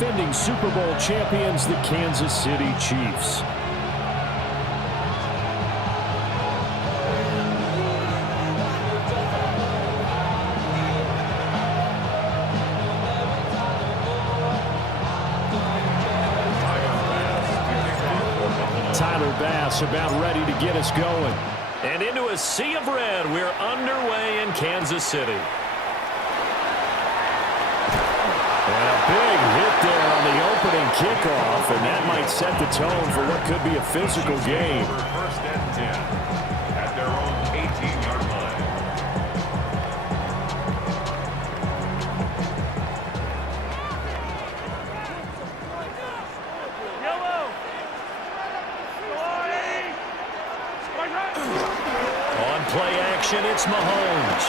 defending Super Bowl champions, the Kansas City Chiefs. About ready to get us going. And into a sea of red, we're underway in Kansas City. And a big hit there on the opening kickoff, and that might set the tone for what could be a physical game. First and 10 at their own 18-yard line. Play action, it's Mahomes.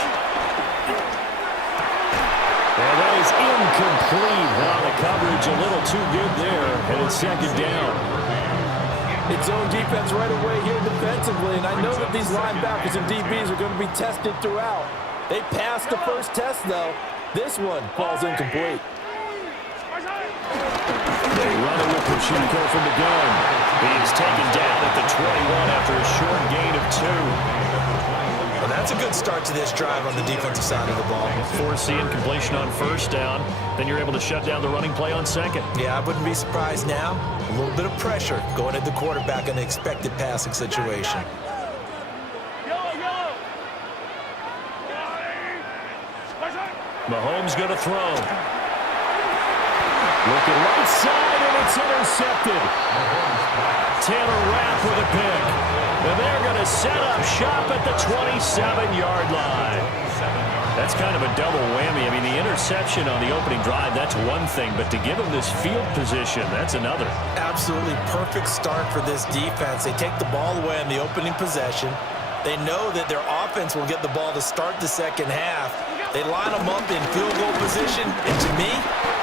And that is incomplete. Wow, the coverage a little too good there, and it's second down. It's zone defense right away here defensively, and I know that these linebackers and DBs are going to be tested throughout. They passed the first test, though. This one falls incomplete. They run it with Pacheco from the gun. He is taken down at the 21 after a short gain of 2. Well, that's a good start to this drive on the defensive side of the ball. Forcing completion on first down. Then you're able to shut down the running play on second. Yeah, I wouldn't be surprised now. A little bit of pressure going at the quarterback in the expected passing situation. Mahomes going to throw. Looking right side, and it's intercepted. Taylor Rapp with a pick. And they're going to set up shop at the 27-yard line. That's kind of a double whammy. I mean, the interception on the opening drive, that's one thing. But to give them this field position, that's another. Absolutely perfect start for this defense. They take the ball away on the opening possession. They know that their offense will get the ball to start the second half. They line them up in field goal position. And to me,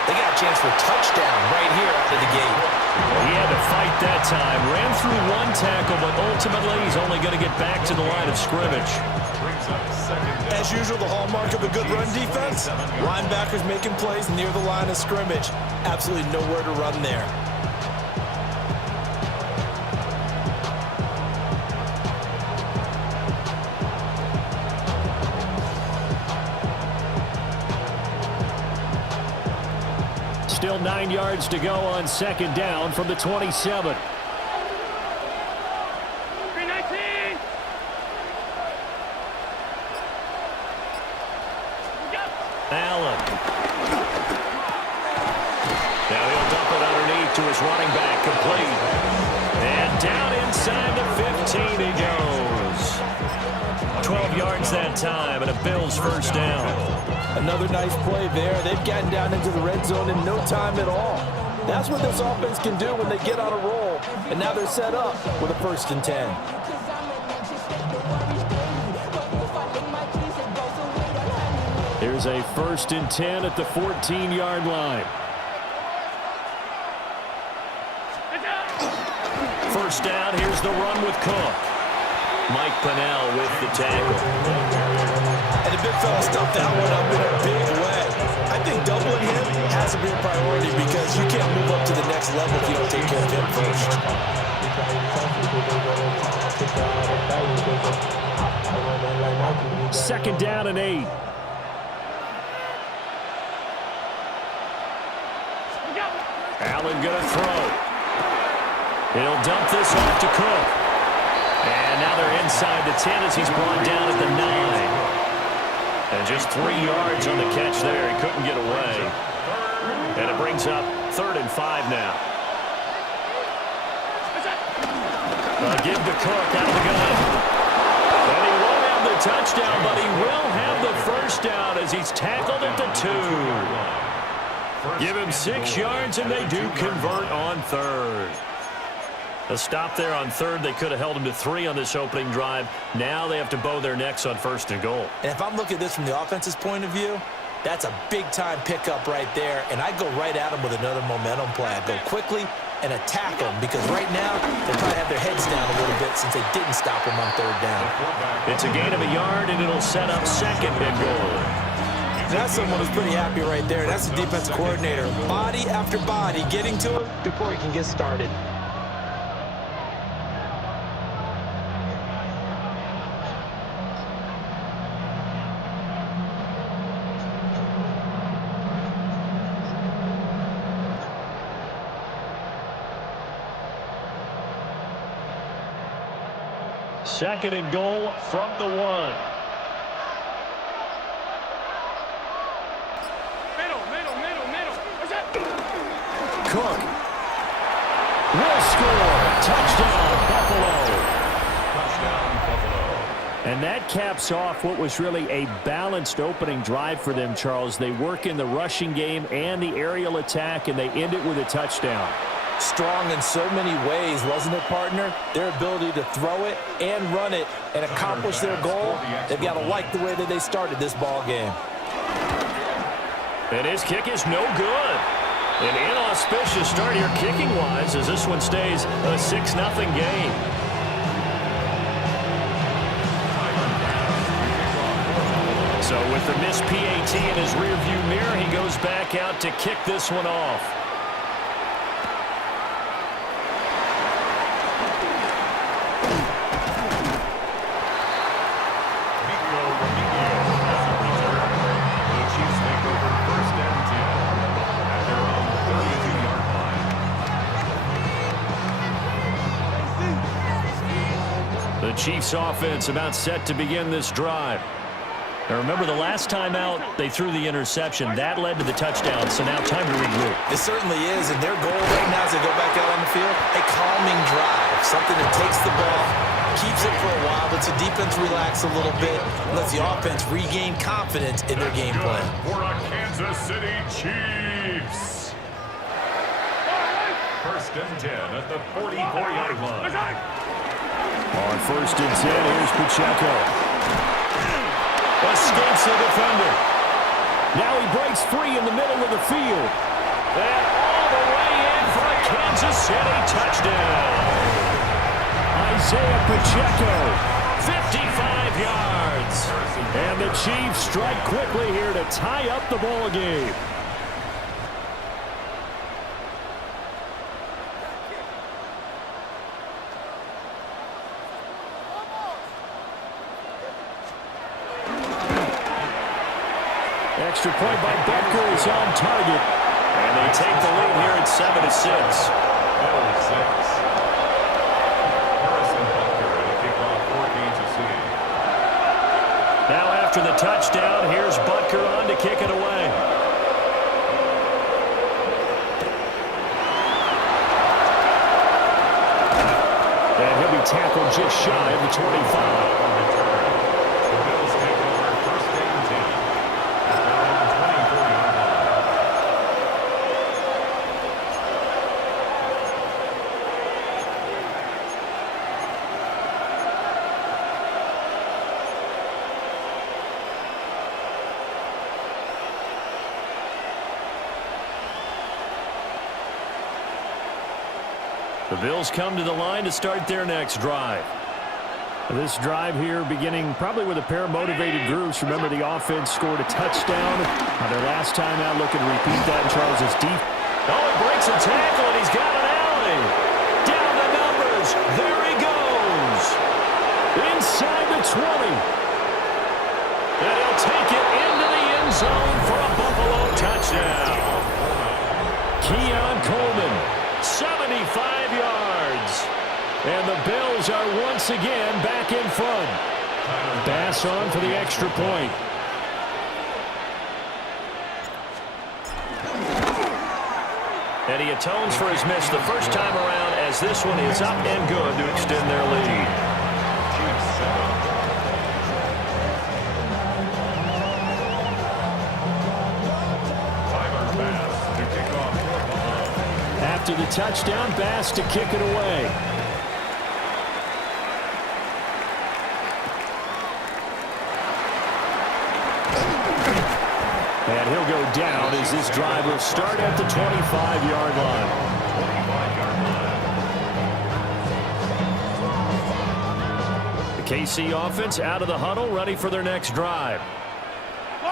they got a chance for a touchdown right here out of the gate. He had to fight that time. Ran through one tackle, but ultimately he's only going to get back to the line of scrimmage. As usual, the hallmark of a good run defense, linebackers making plays near the line of scrimmage. Absolutely nowhere to run there. Still 9 yards to go on second down from the 27. Allen. Now he'll dump it underneath to his running back, complete. And down inside the 15 he goes. 12 yards that time, and a Bills first down. Another nice play there. They've gotten down into the red zone in no time at all. That's what this offense can do when they get on a roll. And now they're set up with a 1st and 10. Here's a 1st and 10 at the 14-yard line. First down, here's the run with Cook. Mike Pennell with the tackle. And the big fella stuffed that one up in a big way. I think doubling him has to be a priority because you can't move up to the next level if you don't take care of him first. Second down and 8. Allen gonna throw. He'll dump this off to Cook. And now they're inside the 10 as he's brought down at the 9. And just 3 yards on the catch there. He couldn't get away. And it brings up 3rd and 5 now. Give to Cook out of the gun. And he won't have the touchdown, but he will have the first down as he's tackled at the 2. Give him 6 yards, and they do convert on 3rd. A stop there on 3rd. They could have held him to 3 on this opening drive. Now they have to bow their necks on 1st and goal. And if I'm looking at this from the offense's point of view, that's a big-time pickup right there. And I go right at him with another momentum play. I go quickly and attack them because right now they probably have their heads down a little bit since they didn't stop him on 3rd down. It's a gain of a yard, and it'll set up 2nd and goal. That's someone who's pretty happy right there. That's the defense coordinator. Body after body getting to it before he can get started. Second and goal from the 1. Cook will score. Touchdown, Buffalo. Touchdown, Buffalo. And that caps off what was really a balanced opening drive for them, Charles. They work in the rushing game and the aerial attack, and they end it with a touchdown. Strong in so many ways, wasn't it, partner? Their ability to throw it and run it and accomplish their goal, they've got to like the way that they started this ball game. And his kick is no good. An inauspicious start here kicking-wise as this one stays a 6-0 game. So with the missed PAT in his rearview mirror, he goes back out to kick this one off. The Chiefs offense about set to begin this drive. Now remember, the last time out, they threw the interception. That led to the touchdown, so now time to regroup. It certainly is, and their goal right now as they go back out on the field, a calming drive, something that takes the ball, keeps it for a while, lets the defense relax a little bit, lets the offense regain confidence in their game plan. For the Kansas City Chiefs. First and 10 at the 44-yard line. On first and 10, here's Pacheco. Escapes the defender. Now he breaks free in the middle of the field. And all the way in for a Kansas City touchdown. Ejayr Pacheco, 55 yards. And the Chiefs strike quickly here to tie up the ball game. Extra point by Butker is on target. And they take the lead here at 7-6. Now after the touchdown, here's Butker on to kick it away. And he'll be tackled just shy of the 25. The Bills come to the line to start their next drive. This drive here beginning probably with a pair of motivated groups. Remember, the offense scored a touchdown on their last time out. Looking to repeat that in Charles's deep. Oh, he breaks a tackle, and he's got an alley. Down the numbers. There he goes. Inside the 20. And he'll take it into the end zone for a Buffalo touchdown. Keon Coleman, 75 yards. And the Bills are once again back in front. Bass on for the extra point. And he atones for his miss the first time around, as this one is up and good to extend their lead. After the touchdown, Bass to kick it away. And he'll go down as this drive will start at the 25-yard line. The KC offense out of the huddle, ready for their next drive.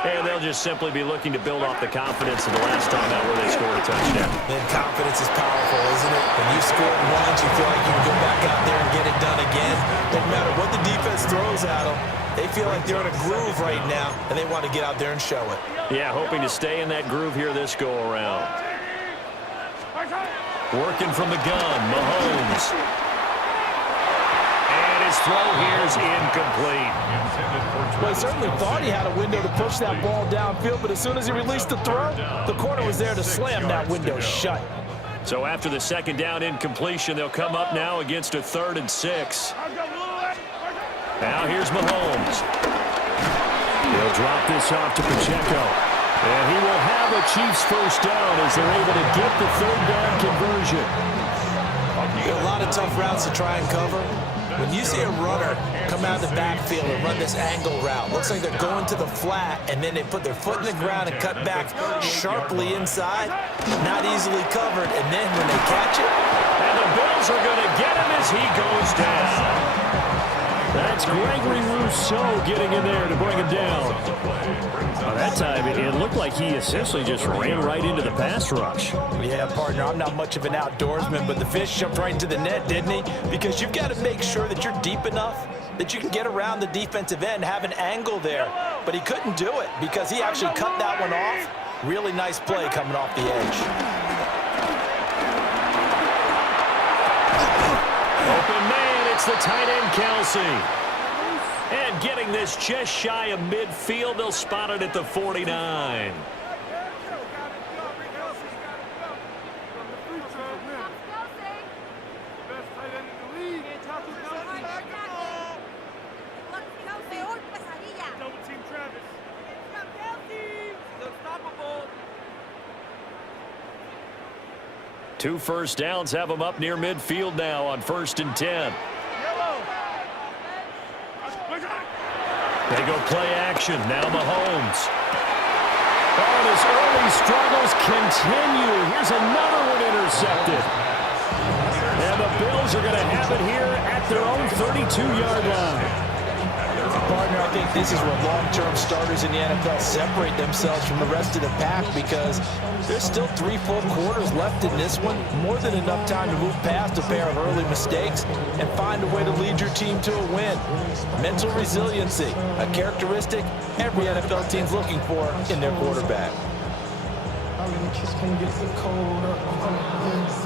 And they'll just simply be looking to build off the confidence of the last time out where they scored a touchdown. And confidence is powerful, isn't it? When you score once, you feel like you can go back out there and get it done again. Doesn't matter what the defense throws at them. They feel like they're in a groove right now, and they want to get out there and show it. Yeah, hoping to stay in that groove here this go-around. Working from the gun, Mahomes. And his throw here is incomplete. Well, he certainly thought he had a window to push that ball downfield, but as soon as he released the throw, the corner was there to slam that window shut. So after the second down incompletion, they'll come up now against a 3rd and 6. Now here's Mahomes. He'll drop this off to Pacheco. And he will have a Chiefs first down as they're able to get the 3rd down conversion. There are a lot of tough routes to try and cover. When you see a runner come out of the backfield and run this angle route, looks like they're going to the flat, and then they put their foot in the ground and cut back sharply inside, not easily covered, and then when they catch it. And the Bills are going to get him as he goes down. That's Gregory Rousseau getting in there to bring him down. Well, that time, it looked like he essentially just ran right into the pass rush. Yeah, partner, I'm not much of an outdoorsman, but the fish jumped right into the net, didn't he? Because you've got to make sure that you're deep enough that you can get around the defensive end, have an angle there. But he couldn't do it because he actually cut that one off. Really nice play coming off the edge. Open man, it's the tight end, Kelsey. And getting this just shy of midfield, they'll spot it at the 49. Two first downs have them up near midfield now on 1st and 10. They go play action. Now Mahomes. Oh, his early struggles continue. Here's another one intercepted. And the Bills are going to have it here at their own 32-yard line. Partner, I think this is where long-term starters in the NFL separate themselves from the rest of the pack because there's still 3 full quarters left in this one. More than enough time to move past a pair of early mistakes and find a way to lead your team to a win. Mental resiliency, a characteristic every NFL team's looking for in their quarterback.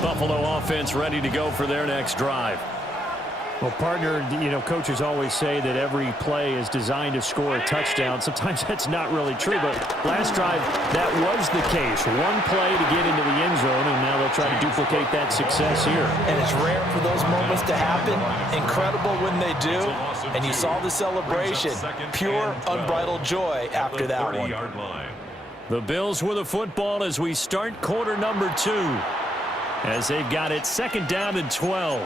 Buffalo offense ready to go for their next drive. Well, partner, coaches always say that every play is designed to score a touchdown. Sometimes that's not really true, but last drive, that was the case. One play to get into the end zone, and now they'll try to duplicate that success here. And it's rare for those moments to happen. Incredible when they do. And you saw the celebration. Pure, unbridled joy after that one. The Bills with the football as we start quarter number 2. As they've got it 2nd down and 12.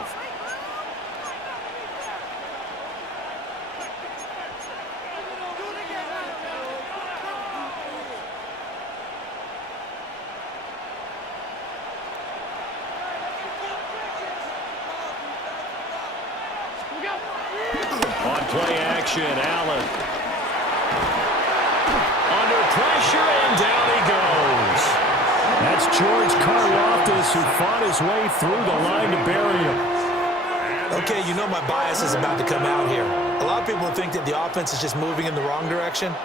On play action, Allen. Under pressure, and down he goes. That's George Karlaftis who fought his way through the line to bury him. Okay, you know my bias is about to come out here. A lot of people think that the offense is just moving in the wrong direction.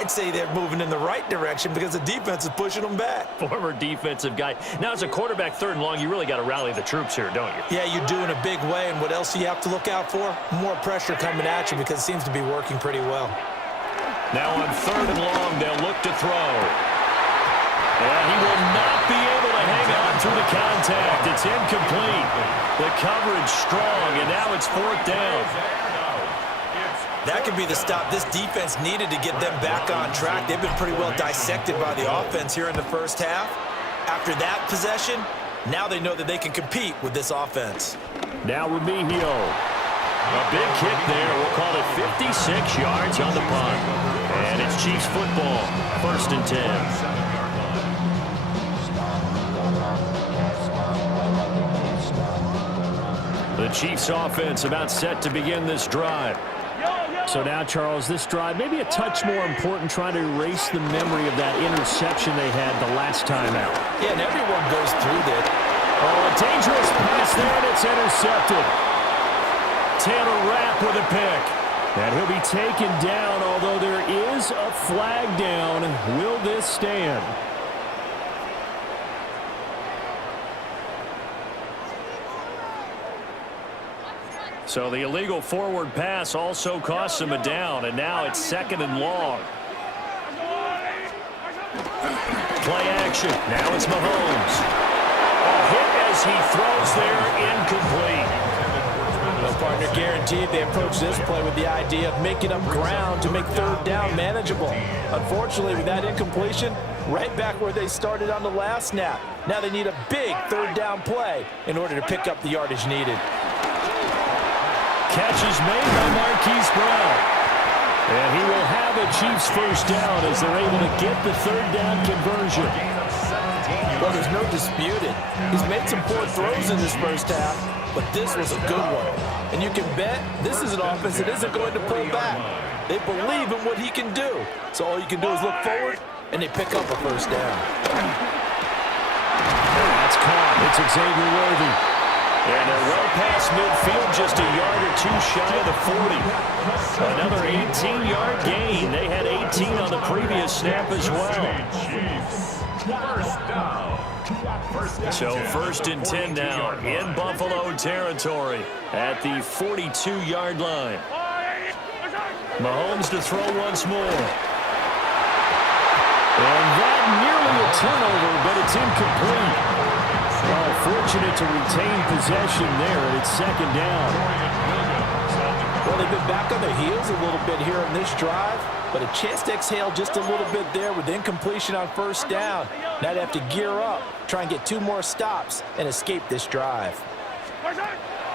I'd say they're moving in the right direction because the defense is pushing them back. Former defensive guy. Now, as a quarterback 3rd and long, you really got to rally the troops here, don't you? Yeah, you do in a big way, and what else do you have to look out for? More pressure coming at you because it seems to be working pretty well. Now on 3rd and long, they'll look to throw. And he will not be able to hang on through the contact. It's incomplete. The coverage strong, and now it's 4th down. That could be the stop this defense needed to get them back on track. They've been pretty well dissected by the offense here in the first half. After that possession, now they know that they can compete with this offense. Now Remigio. A big kick there. We'll call it 56 yards on the punt. And it's Chiefs football. 1st and 10. The Chiefs offense about set to begin this drive. So now, Charles, this drive maybe a touch more important, trying to erase the memory of that interception they had the last time out. Yeah, and everyone goes through that. Oh, a dangerous pass there, and it's intercepted. Taylor Rapp with a pick. And he'll be taken down, although there is a flag down. Will this stand? So the illegal forward pass also costs him a down, and now it's 2nd and long. Play action. Now it's Mahomes. A hit as he throws there, incomplete. Well, partner, guaranteed they approach this play with the idea of making up ground to make 3rd down manageable. Unfortunately, with that incompletion, right back where they started on the last snap. Now they need a big 3rd down play in order to pick up the yardage needed. Catch is made by Marquise Brown. And he will have a Chiefs 1st down as they're able to get the 3rd down conversion. Well, there's no disputing. He's made some poor throws in this 1st half, but this was a good one. And you can bet this is an offense that isn't going to pull back. They believe in what he can do. So all you can do is look forward, and they pick up a 1st down. That's caught. It's Xavier Worthy. And they're well past midfield, just a yard or two shy of the 40. Another 18-yard gain. They had 18 on the previous snap as well. So 1st and 10 now in Buffalo territory at the 42-yard line. Mahomes to throw once more. And that nearly a turnover, but it's incomplete. Oh, fortunate to retain possession there, and it's 2nd down. Well, they've been back on their heels a little bit here in this drive, but a chance to exhale just a little bit there with incompletion on 1st down. Now they have to gear up, try and get 2 more stops, and escape this drive.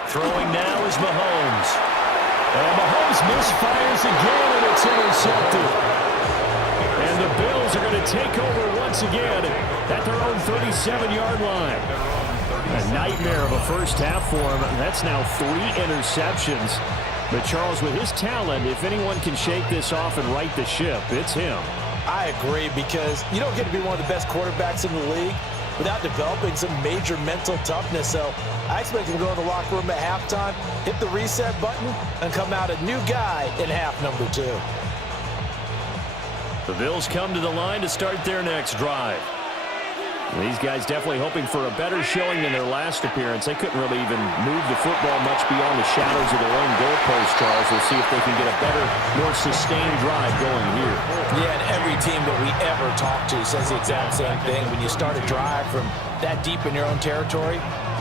Throwing now is Mahomes. And Mahomes misfires again, and it's intercepted. And the Bills are going to take over once again at their own 37-yard line. A nightmare of a 1st half for him. That's now 3 interceptions. But Charles, with his talent, if anyone can shake this off and right the ship, it's him. I agree, because you don't get to be one of the best quarterbacks in the league without developing some major mental toughness. So I expect him to go in the locker room at halftime, hit the reset button, and come out a new guy in half number 2. The Bills come to the line to start their next drive. These guys definitely hoping for a better showing than their last appearance. They couldn't really even move the football much beyond the shadows of their own goalpost, Charles. We'll see if they can get a better, more sustained drive going here. Yeah, and every team that we ever talk to says the exact same thing. When you start a drive from that deep in your own territory,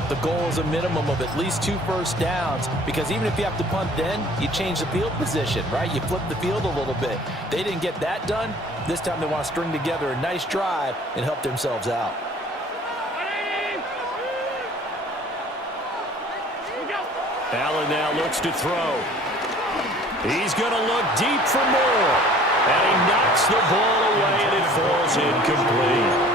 the goal is a minimum of at least 2 1st downs, because even if you have to punt then, you change the field position, right? You flip the field a little bit. They didn't get that done. This time they want to string together a nice drive and help themselves out. Allen now looks to throw. He's going to look deep for more. And he knocks the ball away, and it falls incomplete.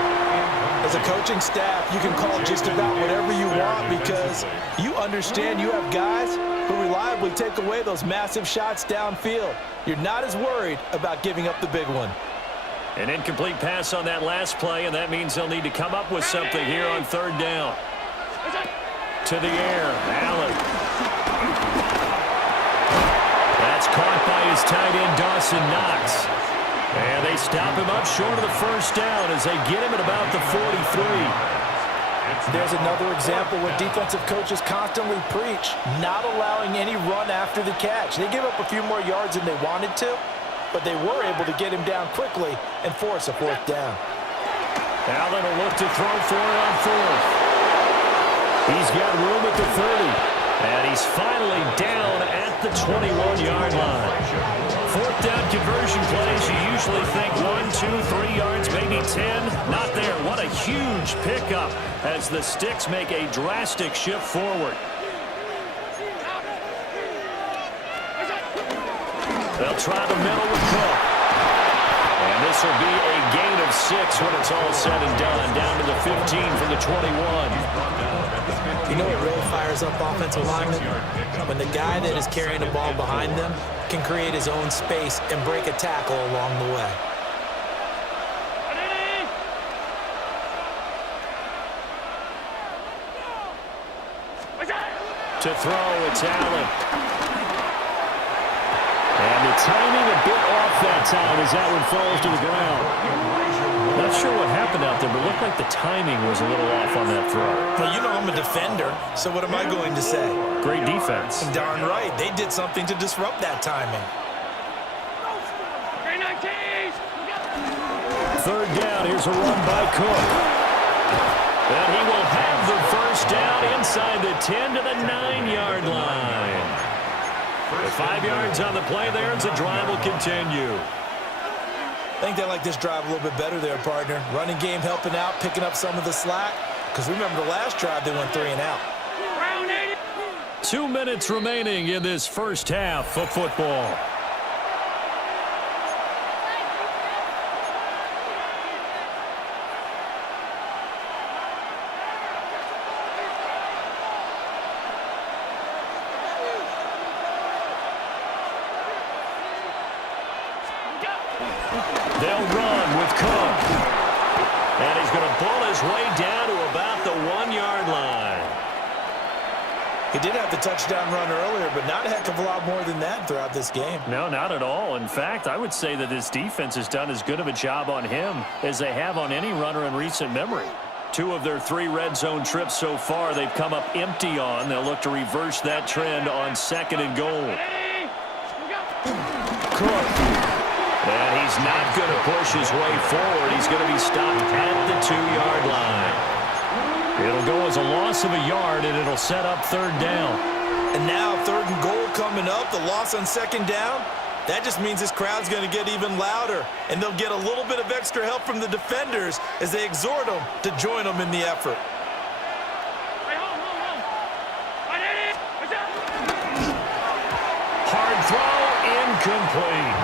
As a coaching staff, you can call just about whatever you want, because you understand you have guys who reliably take away those massive shots downfield. You're not as worried about giving up the big one. An incomplete pass on that last play, and that means they'll need to come up with something here on 3rd down. To the air, Allen. That's caught by his tight end, Dawson Knox. And they stop him up short of the 1st down as they get him at about the 43. There's another example where defensive coaches constantly preach, not allowing any run after the catch. They give up a few more yards than they wanted to, but they were able to get him down quickly and force a 4th down. Allen will look to throw for it on 4th. He's got room at the 30. And he's finally down at the 21-yard line. 4th down conversion plays, you usually think 1, 2, 3 yards, maybe 10. Not there. What a huge pickup as the Sticks make a drastic shift forward. They'll try the middle with Cook. And this will be a gain of 6 when it's all said and done. Down to the 15 from the 21. You know what really fires up offensive linemen? When the guy that is carrying the ball behind them can create his own space and break a tackle along the way. To throw, it's Allen. And the timing a bit off that time as that one falls to the ground. Not sure what happened out there, but it looked like the timing was a little off on that throw. Well, you know I'm a defender, so what am I going to say? Great defense. Darn right. They did something to disrupt that timing. Third down. Here's a run by Cook. And he will have the first down inside the 10 to the 9-yard line. With 5 yards on the play there, and the drive will continue. I think they like this drive a little bit better there, partner. Running game helping out, picking up some of the slack. Because remember the last drive, they went 3 and out. 2 minutes remaining in this first half of football. They'll run with Cook. And he's going to pull his way down to about the 1-yard line. He did have the touchdown run earlier, but not a heck of a lot more than that throughout this game. No, not at all. In fact, I would say that this defense has done as good of a job on him as they have on any runner in recent memory. 2 of their 3 red zone trips so far they've come up empty on. They'll look to reverse that trend on 2nd and goal. Cook. And he's not going to push his way forward. He's going to be stopped at the 2-yard line. It'll go as a loss of a yard, and it'll set up 3rd down. And now 3rd and goal coming up, the loss on 2nd down. That just means this crowd's going to get even louder, and they'll get a little bit of extra help from the defenders as they exhort them to join them in the effort. Hard throw, incomplete.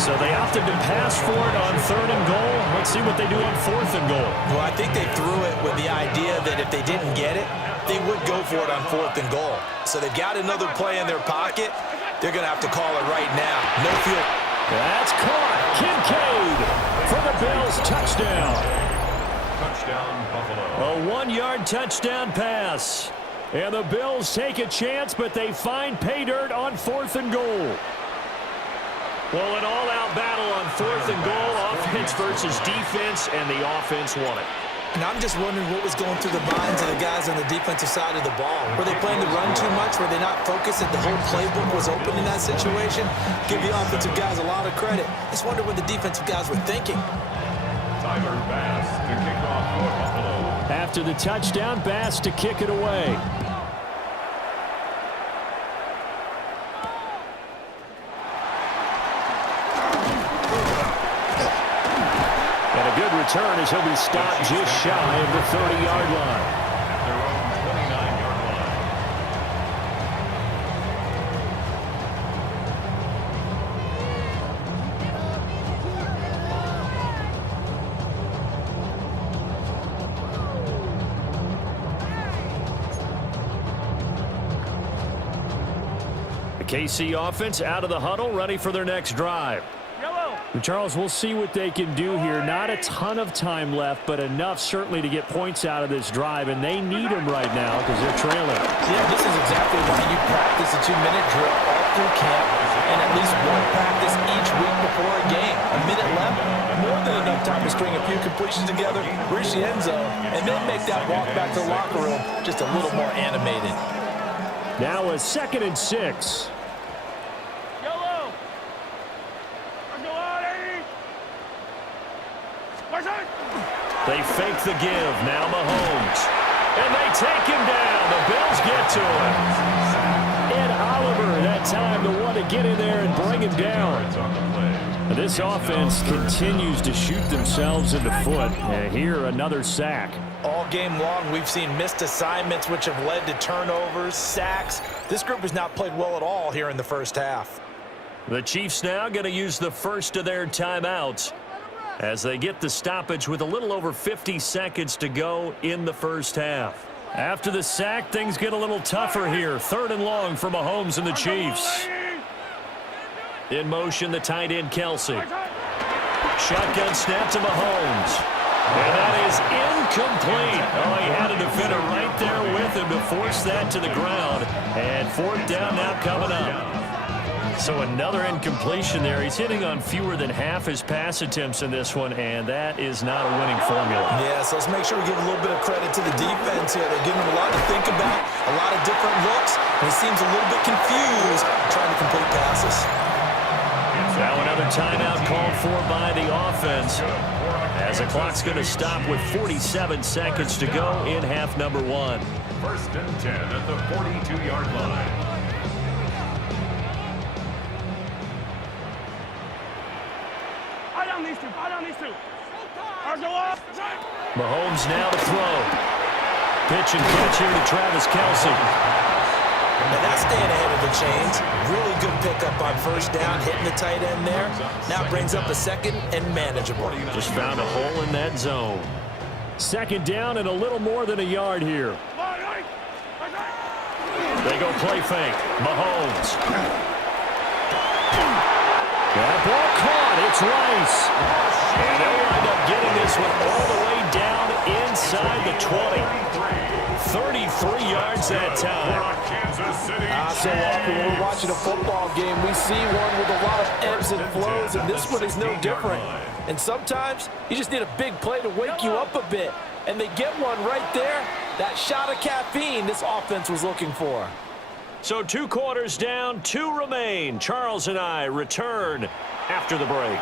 So they opted to pass for it on 3rd and goal. Let's see what they do on 4th and goal. Well, I think they threw it with the idea that if they didn't get it, they would go for it on 4th and goal. So they've got another play in their pocket. They're going to have to call it right now. No field. That's caught. Kincaid for the Bills. Touchdown. Touchdown, Buffalo. A 1-yard touchdown pass. And the Bills take a chance, but they find pay dirt on 4th and goal. Well, an all-out battle on 4th and goal. Offense versus defense, and the offense won it. And I'm just wondering what was going through the minds of the guys on the defensive side of the ball. Were they playing the run too much? Were they not focused that the whole playbook was open in that situation? Give the offensive guys a lot of credit. I just wonder what the defensive guys were thinking. Tyler Bass to kick off for Buffalo. After the touchdown, Bass to kick it away. Return as he'll be stopped just shy of the 30-yard line. At their own 29-yard line. The KC offense out of the huddle, ready for their next drive. Charles, we'll see what they can do here. Not a ton of time left, but enough certainly to get points out of this drive, and they need them right now because they're trailing. Yeah, this is exactly why you practice a 2-minute drill all through camp and at least one practice each week before a game. A minute left, more than enough time to string a few completions together, reach the end zone, and then make that walk back to the locker room just a little more animated. Now a 2nd and 6. They fake the give. Now Mahomes. And they take him down. The Bills get to him. Ed Oliver that time the one to get in there and bring him down. This offense continues to shoot themselves in the foot. And here another sack. All game long, we've seen missed assignments which have led to turnovers, sacks. This group has not played well at all here in the first half. The Chiefs now going to use the first of their timeouts as they get the stoppage with a little over 50 seconds to go in the first half. After the sack, things get a little tougher here. 3rd and long for Mahomes and the Chiefs. In motion, the tight end, Kelsey. Shotgun snap to Mahomes. And that is incomplete. Oh, he had a defender right there with him to force that to the ground. And fourth down now coming up. So another incompletion there. He's hitting on fewer than half his pass attempts in this one, and that is not a winning formula. Yeah, so let's make sure we give a little bit of credit to the defense here. They're giving him a lot to think about, a lot of different looks, and he seems a little bit confused trying to complete passes. Now another timeout called for by the offense, as the clock's going to stop with 47 seconds to go in half number one. 1st and 10 at the 42-yard line. Mahomes now to throw. Pitch and catch here to Travis Kelsey. Now that's staying ahead of the chains. Really good pickup on 1st down, hitting the tight end there. Now brings up a 2nd and manageable. Just found a hole in that zone. 2nd down and a little more than a yard here. They go play fake. Mahomes. That ball caught. It's Rice. And they'll wind up getting this one all the way down inside the 20. 33 yards that time. So often when we're watching a football game, we see one with a lot of ebbs and flows, and this one is no different. And sometimes you just need a big play to wake you up a bit. And they get one right there. That shot of caffeine this offense was looking for. So 2 quarters down, 2 remain. Charles and I return after the break.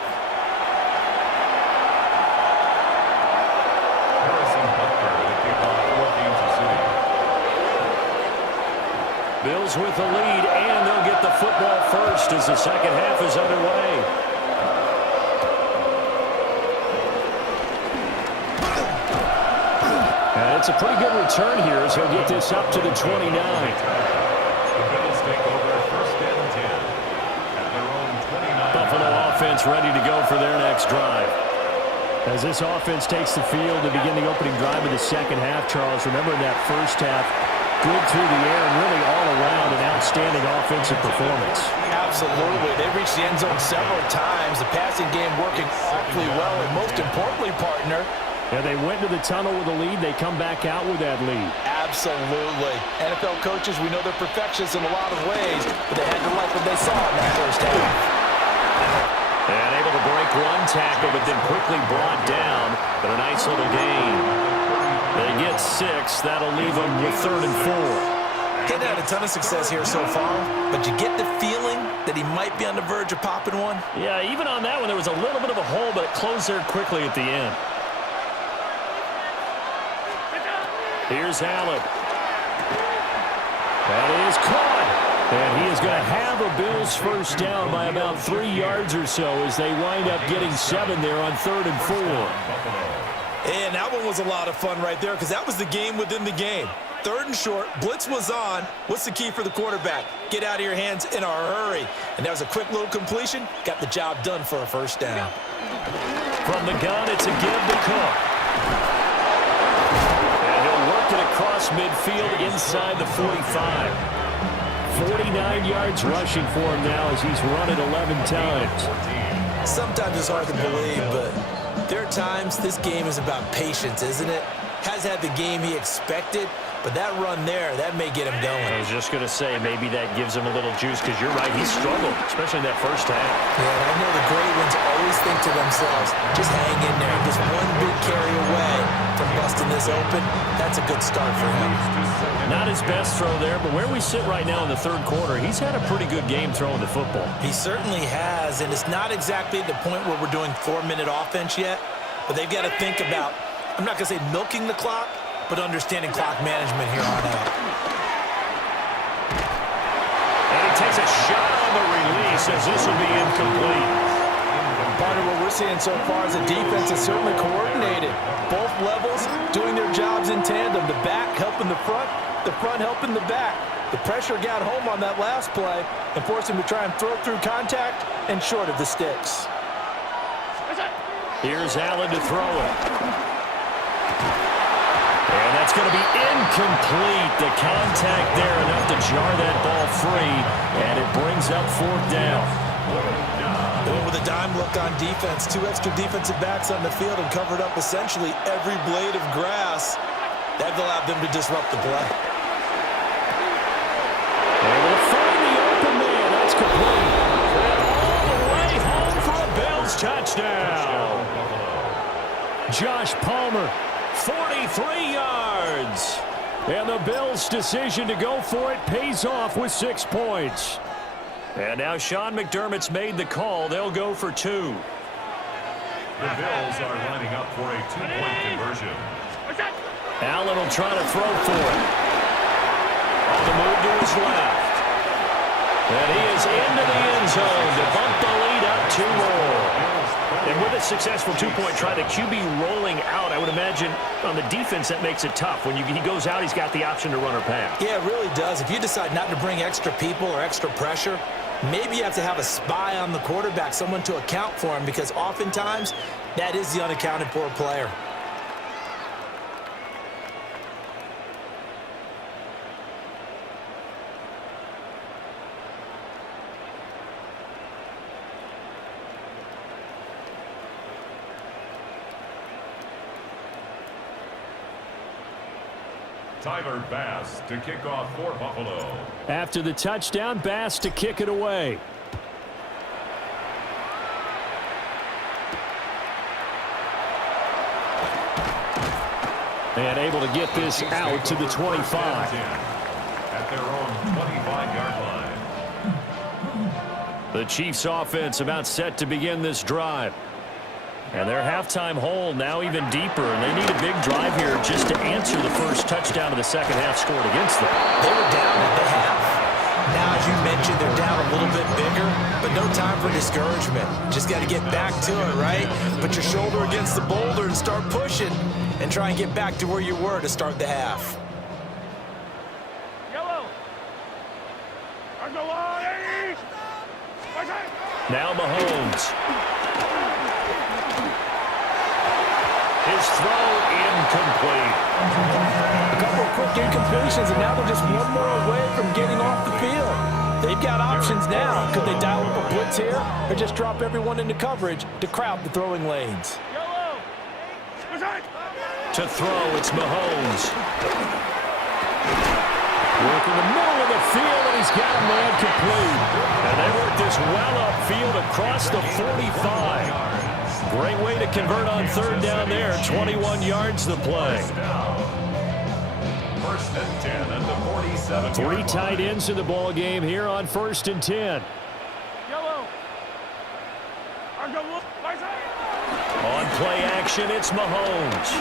Bills with the lead, and they'll get the football first as the second half is underway. And it's a pretty good return here as he'll get this up to the 29. The Bills take over 1st and 10 at their own 29. Buffalo offense ready to go for their next drive. As this offense takes the field to begin the opening drive of the second half, Charles, remember in that first half, good through the air and really all around an outstanding offensive performance. Absolutely. They reached the end zone several times. The passing game working awfully well, and most importantly, partner, Yeah, they went to the tunnel with a lead. They come back out with that lead. absolutely. NFL coaches, we know they're perfectionists in a lot of ways, but they had to like what they saw in that first half. And able to break one tackle, but then quickly brought down. But a nice little gain. They get 6. That'll leave them with 3rd and 4. He's had a ton of success here so far, but you get the feeling that he might be on the verge of popping one. Yeah, even on that one, there was a little bit of a hole, but it closed there quickly at the end. Here's Allen. That is caught. And he is going to have a Bills first down by about 3 yards or so as they wind up getting 7 there on 3rd and 4. And that one was a lot of fun right there because that was the game within the game. 3rd and short, blitz was on. What's the key for the quarterback? Get out of your hands in a hurry. And that was a quick little completion. Got the job done for a first down. From the gun, it's a give to Cook. And he'll work it across midfield inside the 45. 49 yards rushing for him now as he's run it 11 times. Sometimes it's hard to believe, but there are times this game is about patience, isn't it? Has had the game he expected, but that run there, that may get him going. I was just going to say, maybe that gives him a little juice because you're right, he struggled, especially in that first half. Yeah, and I know the great ones always think to themselves, just hang in there. Just one big carry away from busting this open. That's a good start for him. Not his best throw there, but where we sit right now in the 3rd quarter, he's had a pretty good game throwing the football. He certainly has, and it's not exactly the point where we're doing 4-minute offense yet, but they've got to think about, I'm not going to say milking the clock, but understanding clock management here on out. And he takes a shot on the release as this will be incomplete. Part of what we're seeing so far is the defense is certainly coordinated. Both levels doing their jobs in tandem. The back helping the front helping the back. The pressure got home on that last play and forced him to try and throw through contact and short of the sticks. Here's Allen to throw it. And that's going to be incomplete. The contact there enough to jar that ball free, and it brings up 4th down. They went with a dime look on defense. 2 extra defensive backs on the field and covered up essentially every blade of grass. That allowed them to disrupt the play. Able to find the open man. That's complete. And all the way home for a Bills touchdown. Josh Palmer, 43 yards. And the Bills' decision to go for it pays off with 6 points. And now Sean McDermott's made the call. They'll go for 2. The Bills are lining up for a 2-point conversion. Allen will try to throw for it. On the move to his left. And he is into the end zone to bump the lead up 2 more. And with a successful 2-point try, the QB rolling out, I would imagine on the defense that makes it tough. When he goes out, he's got the option to run or pass. Yeah, it really does. If you decide not to bring extra people or extra pressure, maybe you have to have a spy on the quarterback, someone to account for him, because oftentimes that is the unaccounted for player. Tyler Bass to kick off for Buffalo. After the touchdown, Bass to kick it away. And able to get this out to the 25. At their own 25-yard line. The Chiefs offense about set to begin this drive. And their halftime hole now even deeper, and they need a big drive here just to answer the first touchdown of the second half scored against them. They were down at the half. Now, as you mentioned, they're down a little bit bigger, but no time for discouragement. Just got to get back to it, right? Put your shoulder against the boulder and start pushing and try and get back to where you were to start the half. Now Mahomes. His throw incomplete. A couple of quick incompletions, and now they're just one more away from getting off the field. They've got options now. Could they dial up a blitz here or just drop everyone into coverage to crowd the throwing lanes? To throw, it's Mahomes. Work in the middle of the field, and he's got a man complete. And they work this well upfield across the 45. Great way to convert on third down there. 21 yards the play. First and 10 at the 47. 3 tight ends in the ball game here on 1st and 10. On play action, it's Mahomes.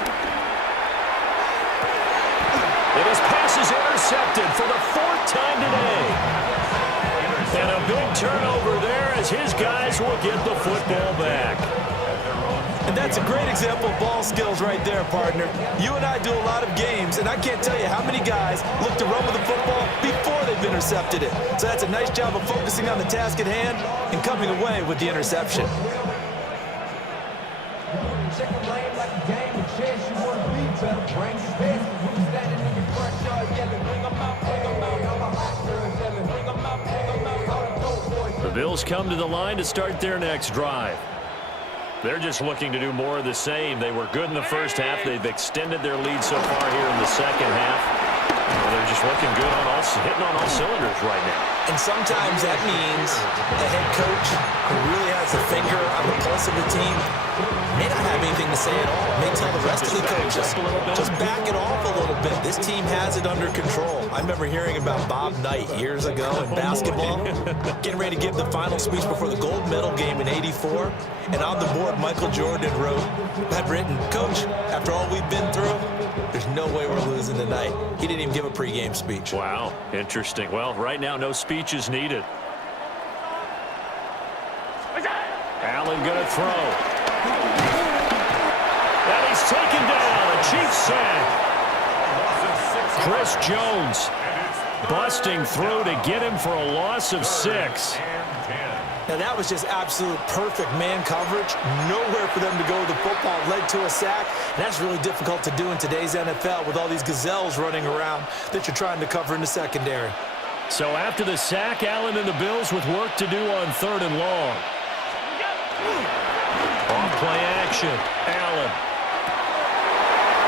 And his pass is intercepted for the 4th time today. And a big turnover there as his guys will get the football back. And that's a great example of ball skills right there, partner. You and I do a lot of games, and I can't tell you how many guys look to run with the football before they've intercepted it. So that's a nice job of focusing on the task at hand and coming away with the interception. The Bills come to the line to start their next drive. They're just looking to do more of the same. They were good in the first half. They've extended their lead so far here in the second half. And they're just looking good on hitting on all cylinders right now. And sometimes that means the head coach who really has a finger on the pulse of the team may not have anything to say at all. May tell the rest of the coaches, just back it off a little bit. This team has it under control. I remember hearing about Bob Knight years ago in basketball, getting ready to give the final speech before the gold medal game in '84. And on the board, Michael Jordan had written, "Coach, after all we've been through, there's no way we're losing tonight." He didn't even give a pregame speech. Wow, interesting. Well, right now, no speech is needed. Allen going to throw. And he's taken down. A Chiefs sack. Chris Jones busting through to get him for a loss of 6. Now, that was just absolute perfect man coverage. Nowhere for them to go with the football. Led to a sack. And that's really difficult to do in today's NFL with all these gazelles running around that you're trying to cover in the secondary. So after the sack, Allen and the Bills with work to do on 3rd and long. Off play action. Allen.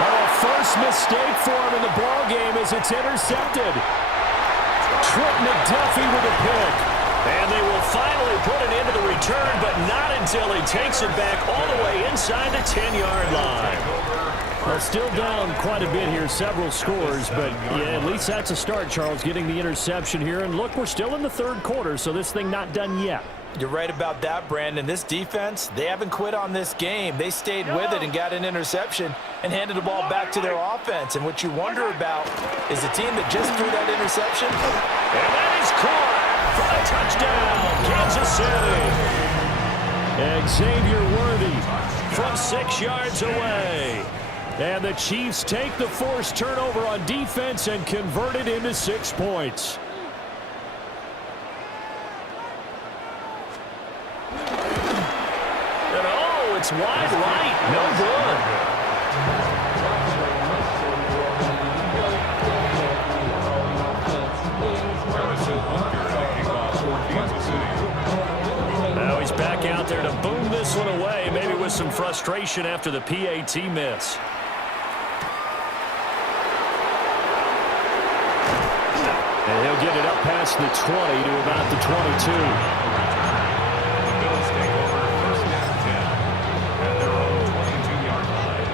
Oh, first mistake for him in the ball game as it's intercepted. Trent McDuffie with a pick. And they will finally put an end to the return, but not until he takes it back all the way inside the 10-yard line. Well, still down quite a bit here, several scores, but yeah, at least that's a start, Charles, getting the interception here. And look, we're still in the 3rd quarter, so this thing not done yet. You're right about that, Brandon. This defense, they haven't quit on this game. They stayed with it and got an interception and handed the ball back to their offense. And what you wonder about is the team that just threw that interception. And that is caught for a touchdown, Kansas City. Xavier Worthy from 6 yards away. And the Chiefs take the forced turnover on defense and convert it into 6 points. And oh, it's wide right. No good. Now he's back out there to boom this one away, maybe with some frustration after the PAT miss. And he'll get it up past the 20 to about the 22. Bills take over 1st and 10 at their own 22-yard line.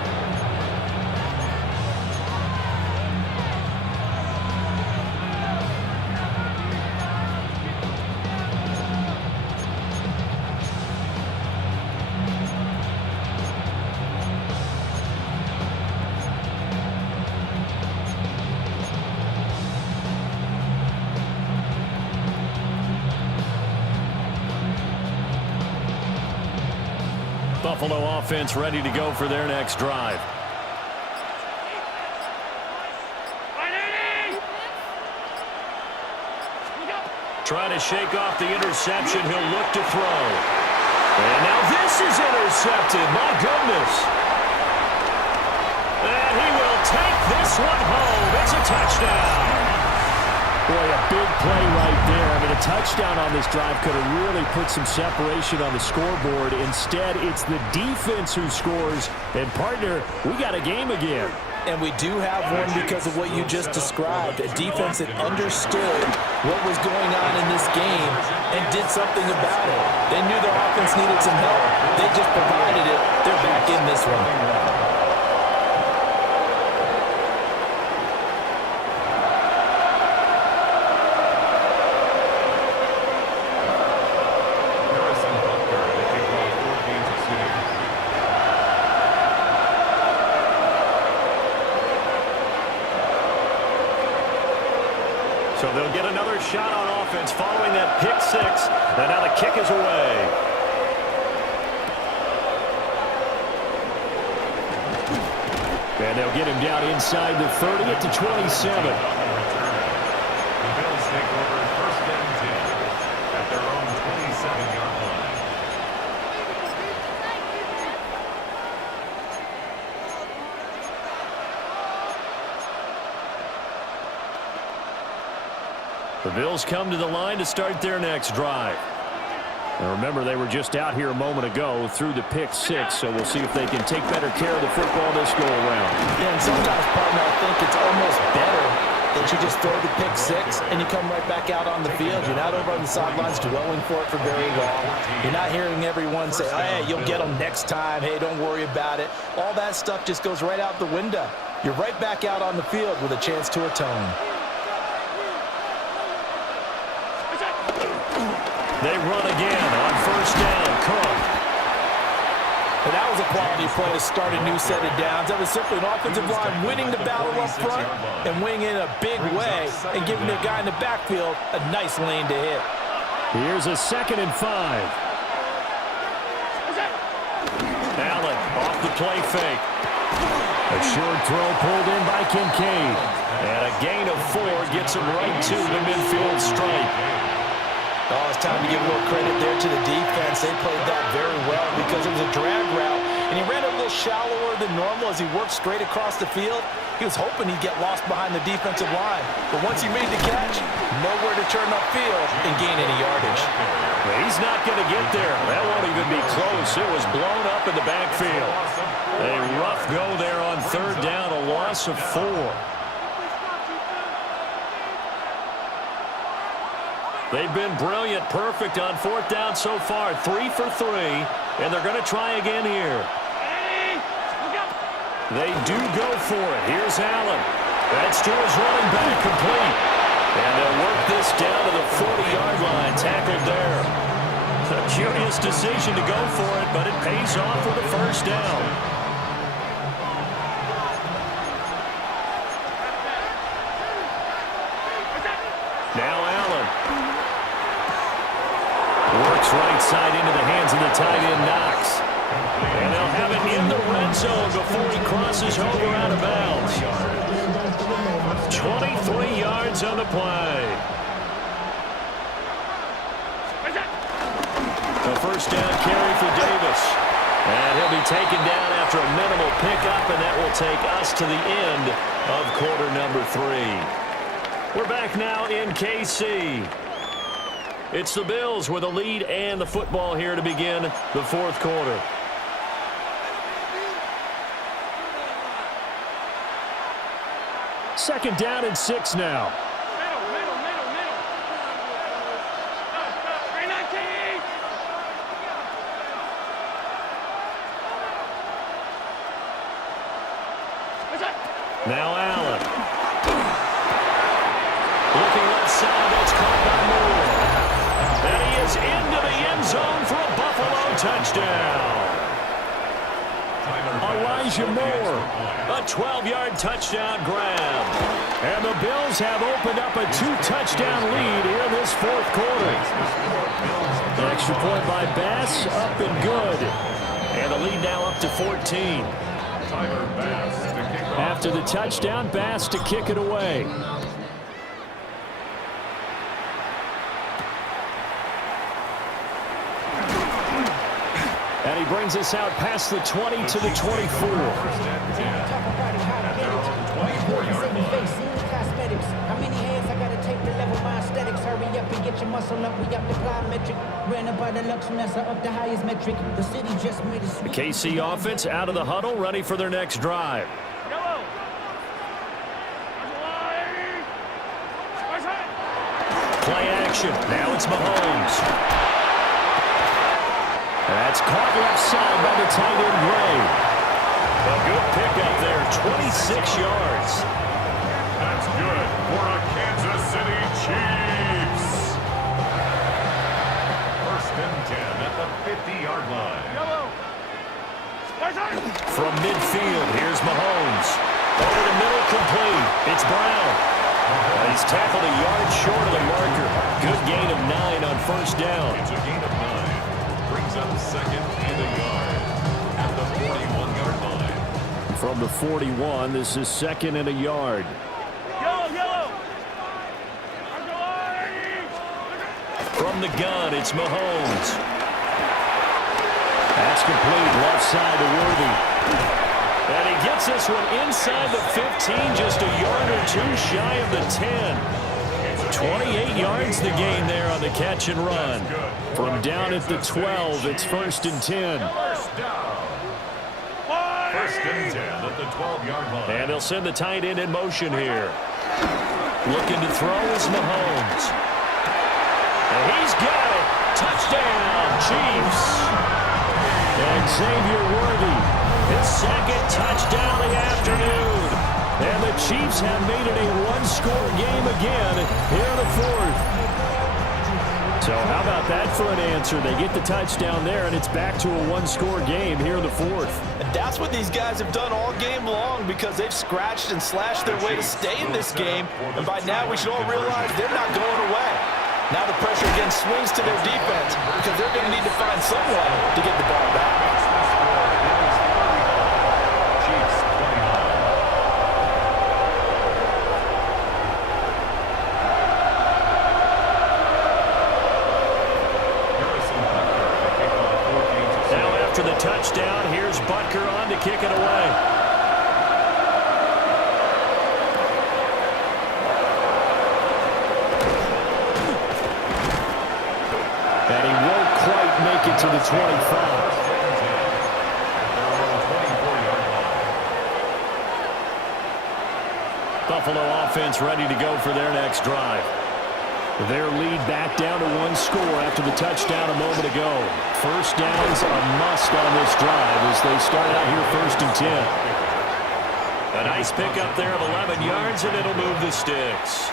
Buffalo offense ready to go for their next drive. Trying to shake off the interception. He'll look to throw. And now this is intercepted. My goodness. And he will take this one home. It's a touchdown. Boy, a big play right there. I mean, a touchdown on this drive could have really put some separation on the scoreboard. Instead, it's the defense who scores. And, partner, we got a game again. And we do have one because of what you just described, a defense that understood what was going on in this game and did something about it. They knew their offense needed some help. They just provided it. They're back in this one. So they'll get another shot on offense following that pick six. And now the kick is away. And they'll get him down inside the 30 at the 27. The Bills take over 1st and 10 at their own 27-yard line. The Bills come to the line to start their next drive. And remember, they were just out here a moment ago through the pick six, so we'll see if they can take better care of the football this go-around. Yeah, and sometimes, partner, I think it's almost better that you just throw the pick six and you come right back out on the field. You're not over on the sidelines dwelling for it for very long. You're not hearing everyone say, oh, hey, you'll get them next time. Hey, don't worry about it. All that stuff just goes right out the window. You're right back out on the field with a chance to atone. They run again on 1st down. Cook. And that was a quality play to start a new set of downs. That was simply an offensive line winning the battle up front and winning in a big way and giving their guy in the backfield a nice lane to hit. Here's a 2nd and 5. Allen off the play fake. A short throw pulled in by Kincaid. And a gain of 4 gets him right to the midfield stripe. Oh, it's time to give a little credit there to the defense. They played that very well because it was a drag route, and he ran a little little shallower than normal as he worked straight across the field. He was hoping he'd get lost behind the defensive line. But once he made the catch, nowhere to turn upfield and gain any yardage. Well, he's not going to get there. That won't even be close. It was blown up in the backfield. A rough go there on third down, a loss of 4. They've been brilliant, perfect on fourth down so far. 3 for 3, and they're going to try again here. They do go for it. Here's Allen. That's to his running back, complete. And they'll work this down to the 40-yard line, tackled there. A curious decision to go for it, but it pays off with a first down. Now Allen. Works right side into the hands of the tight end, Knox. And they'll have it in the red zone before he crosses over out of bounds. 23 yards on the play. A first down carry for Davis. And he'll be taken down after a minimal pickup, and that will take us to the end of quarter number 3. We're back now in KC. It's the Bills with a lead and the football here to begin the fourth quarter. Second down and 6 now. Now Allen. Looking left side, that's caught by Moore. And he is into the end zone for a Buffalo touchdown. Elijah Moore. A 12-yard touchdown grab. And the Bills have opened up a 2-touchdown lead here in this fourth quarter. An extra point by Bass, up and good. And the lead now up to 14. After the touchdown, Bass to kick it away. And he brings us out past the 20 to the 24. How many hands I gotta take to level my aesthetics? Hurry up and get your muscle up. We up the plyometric. Ran up by the Lux Nessa up the highest metric. The city just made a The KC offense out of the huddle, ready for their next drive. Play action. Now it's Mahomes. That's caught left side by the tight end Gray. A good pickup there, 26 yards. That's good for a Kansas City Chiefs. First and 10 at the 50-yard line. From midfield, here's Mahomes. Over the middle, complete. It's Brown. He's tackled a yard short of the marker. Good gain of 9 on first down. It's a gain of 9. Brings up second and a yard at the 41-yard line. From the 41, this is second and a yard. From the gun, it's Mahomes. That's complete, left side to Worthy. And he gets this one inside the 15, just a yard or 2 shy of the 10. 28 yards the gain there on the catch and run. From down at the 12, it's first and 10. First down. First and 10 at the 12-yard line. And they'll send the tight end in motion here. Looking to throw is Mahomes. And he's got it. Touchdown, Chiefs. And Xavier Worthy, his second touchdown of the afternoon. And the Chiefs have made it a one-score game again here in the fourth. So how about that for an answer? They get the touchdown there, and it's back to a one-score game here in the fourth. And that's what these guys have done all game long because they've scratched and slashed their way to stay in this game. And by now we should all realize they're not going away. Now the pressure again swings to their defense because they're going to need to find someone to get the ball back. touchdown. Here's Butker on to kick it away. And he won't quite make it to the 25. Buffalo offense ready to go for their next drive. Their lead back down to one score after the touchdown a moment ago. First down's a must on this drive as they start out here 1st and 10. A nice pickup there of 11 yards, and it'll move the sticks.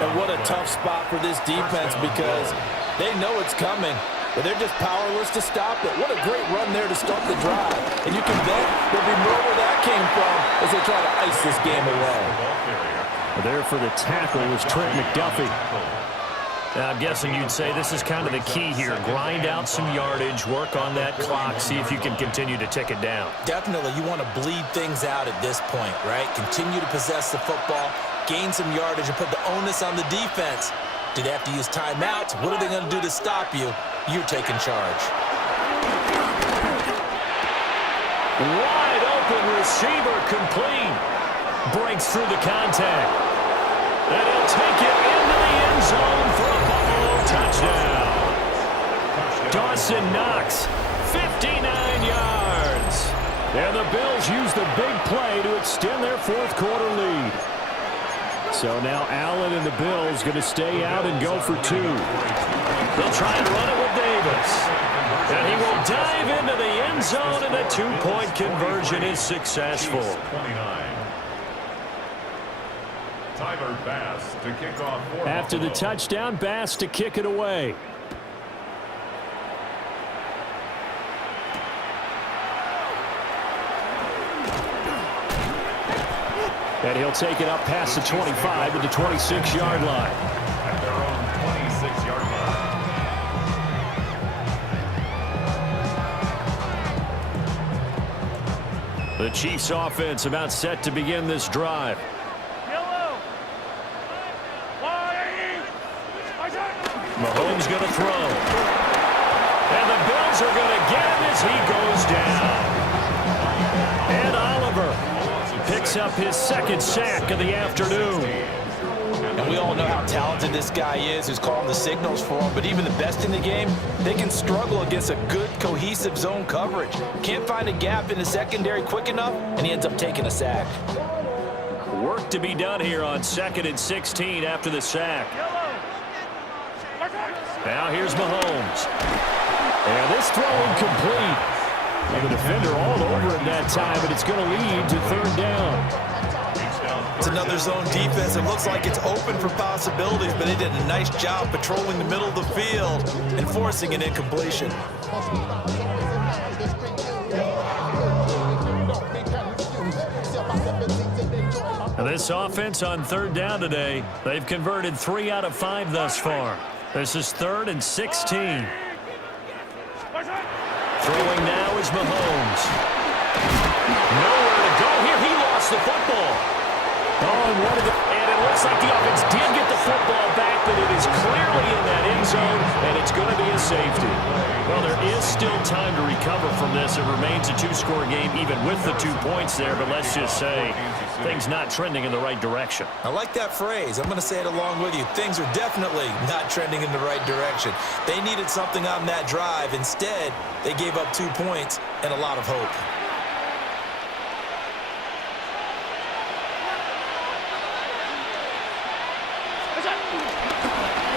And what a tough spot for this defense because they know it's coming, but they're just powerless to stop it. What a great run there to start the drive. And you can bet there'll be more where that came from as they try to ice this game away. There for the tackle was Trent McDuffie. Now, I'm guessing you'd say this is kind of the key here. Grind out some yardage, work on that clock, see if you can continue to tick it down. Definitely, you want to bleed things out at this point, right? Continue to possess the football, gain some yardage, and put the onus on the defense. Do they have to use timeouts? What are they going to do to stop you? You're taking charge. Wide open receiver complete. Breaks through the contact. And he'll take it into the end zone for a Buffalo touchdown. Dawson Knox, 59 yards. And the Bills use the big play to extend their 4th quarter lead. So now Allen and the Bills going to stay out and go for 2. They'll try and run it with Davis. And he will dive into the end zone, and the 2-point conversion is successful. Tyler Bass to kick off for After the Buffalo. touchdown, Bass to kick it away. And he'll take it up past the 25 to the 26-yard line. At their own 26-yard line. The Chiefs offense about set to begin this drive. Mahomes going to throw. And the Bills are going to get him as he goes down. And Oliver picks up his 2nd sack of the afternoon. And we all know how talented this guy is who's calling the signals for him, but even the best in the game, they can struggle against a good, cohesive zone coverage. Can't find a gap in the secondary quick enough, and he ends up taking a sack. Work to be done here on 2nd and 16 after the sack. Now here's Mahomes. And this throw incomplete. And the defender all over it that time, but it's going to lead to 3rd down. It's another zone defense. It looks like it's open for possibilities, but they did a nice job patrolling the middle of the field and forcing an incompletion. And this offense on 3rd down today, they've converted 3 out of 5 thus far. This is 3rd and 16. Throwing now is Mahomes. Nowhere to go here. He lost the football. And it looks like the offense did get the football back, but it is clearly in that end zone, and it's going to be a safety. Well, there is still time to recover from this. It remains a 2-score game, even with the 2 points there, but let's just say things not trending in the right direction. I like that phrase. I'm going to say it along with you. Things are definitely not trending in the right direction. They needed something on that drive. Instead, they gave up 2 points and a lot of hope.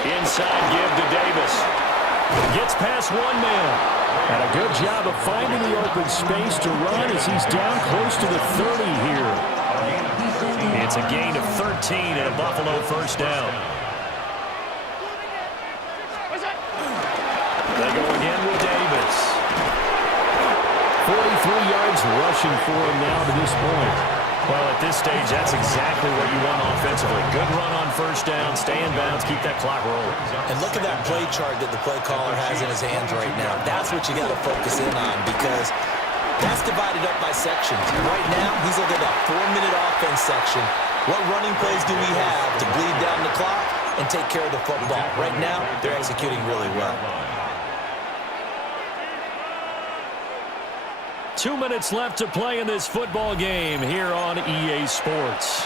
Inside give to Davis. Gets past 1 man. And a good job of finding the open space to run as he's down close to the 30 here. It's a gain of 13 and a Buffalo 1st down. They go again with Davis. 43 yards rushing for him now to this point. Well, at this stage, that's exactly what you want offensively. Good run on 1st down, stay in bounds, keep that clock rolling. And look at that play chart that the play caller has in his hands right now. That's what you got to focus in on because that's divided up by sections. Right now, he's looking at that 4-minute offense section. What running plays do we have to bleed down the clock and take care of the football? Right now, they're executing really well. 2 minutes left to play in this football game here on EA Sports.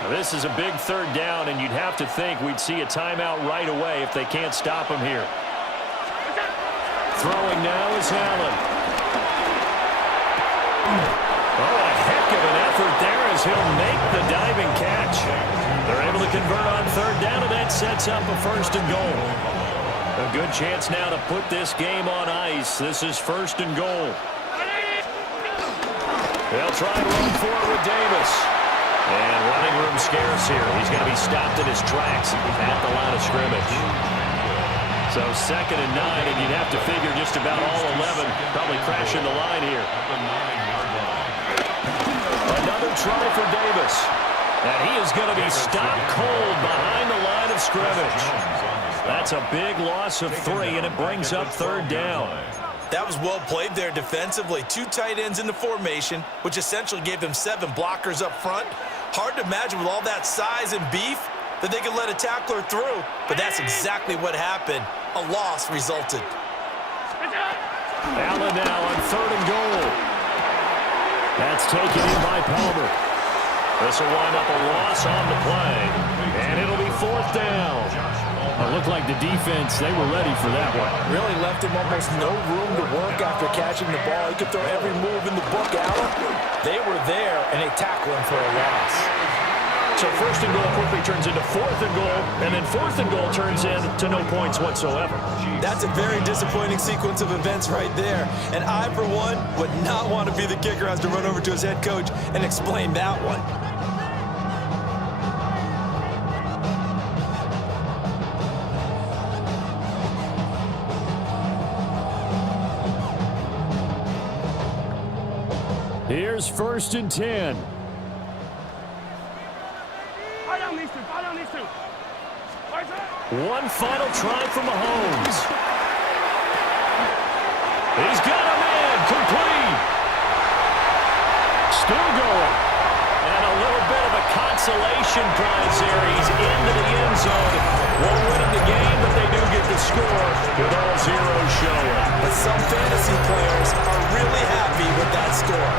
Now, this is a big third down, and you'd have to think we'd see a timeout right away if they can't stop him here. Throwing now is Allen. Oh, a heck of an effort there as he'll make the diving catch. They're able to convert on third down, and that sets up a 1st and goal. A good chance now to put this game on ice. This is 1st and goal. They'll try and run for it with Davis. And running room scarce here. He's going to be stopped in his tracks at the line of scrimmage. So 2nd and 9, and you'd have to figure just about all 11 probably crashing the line here. Another try for Davis. And he is going to be stopped cold behind the line of scrimmage. That's a big loss of 3, and it brings up 3rd down. That was well played there defensively. 2 tight ends in the formation, which essentially gave them 7 blockers up front. Hard to imagine with all that size and beef that they could let a tackler through, but that's exactly what happened. A loss resulted. Allen now on 3rd and goal. That's taken in by Palmer. This will wind up a loss on the play, and it'll be 4th down. It looked like the defense, they were ready for that one. Really left him almost no room to work after catching the ball. He could throw every move in the book, Allen. They were there, and they tackled him for a loss. So 1st and goal quickly turns into 4th and goal, and then 4th and goal turns into no points whatsoever. That's a very disappointing sequence of events right there. And I, for one, would not want to be the kicker who has to run over to his head coach and explain that one. Here's 1st and 10. One final try from Mahomes. He's got him in, complete. Still going. And a little bit of a consolation prize there. He's into the end zone. Won't win in the game, but they do get the score with all zeros showing. But some fantasy players are really happy with that score.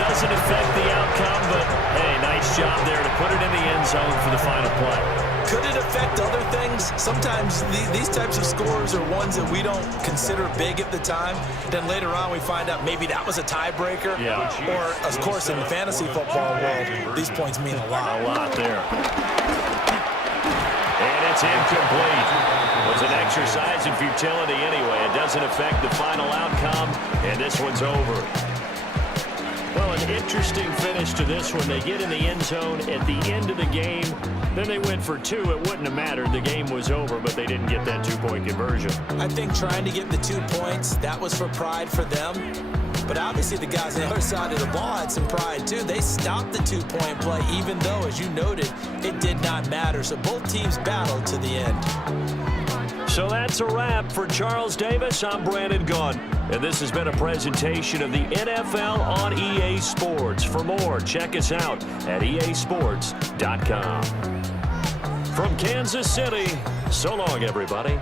Doesn't affect the outcome, but hey, nice job there to put it in the end zone for the final play. Could it affect other things? Sometimes these types of scores are ones that we don't consider big at the time. Then later on we find out maybe that was a tiebreaker. Yeah. Or, of course, in the fantasy football world, these points mean a lot. A lot there. And it's incomplete. It was an exercise in futility anyway. It doesn't affect the final outcome, and this one's over. Well, an interesting finish to this one. They get in the end zone at the end of the game. Then they went for 2. It wouldn't have mattered. The game was over, but they didn't get that 2-point conversion. I think trying to get the 2 points, that was for pride for them. But obviously the guys on the other side of the ball had some pride too. They stopped the 2-point play, even though, as you noted, it did not matter. So both teams battled to the end. So that's a wrap for Charles Davis. I'm Brandon Gunn, and this has been a presentation of the NFL on EA Sports. For more, check us out at easports.com. From Kansas City, so long, everybody.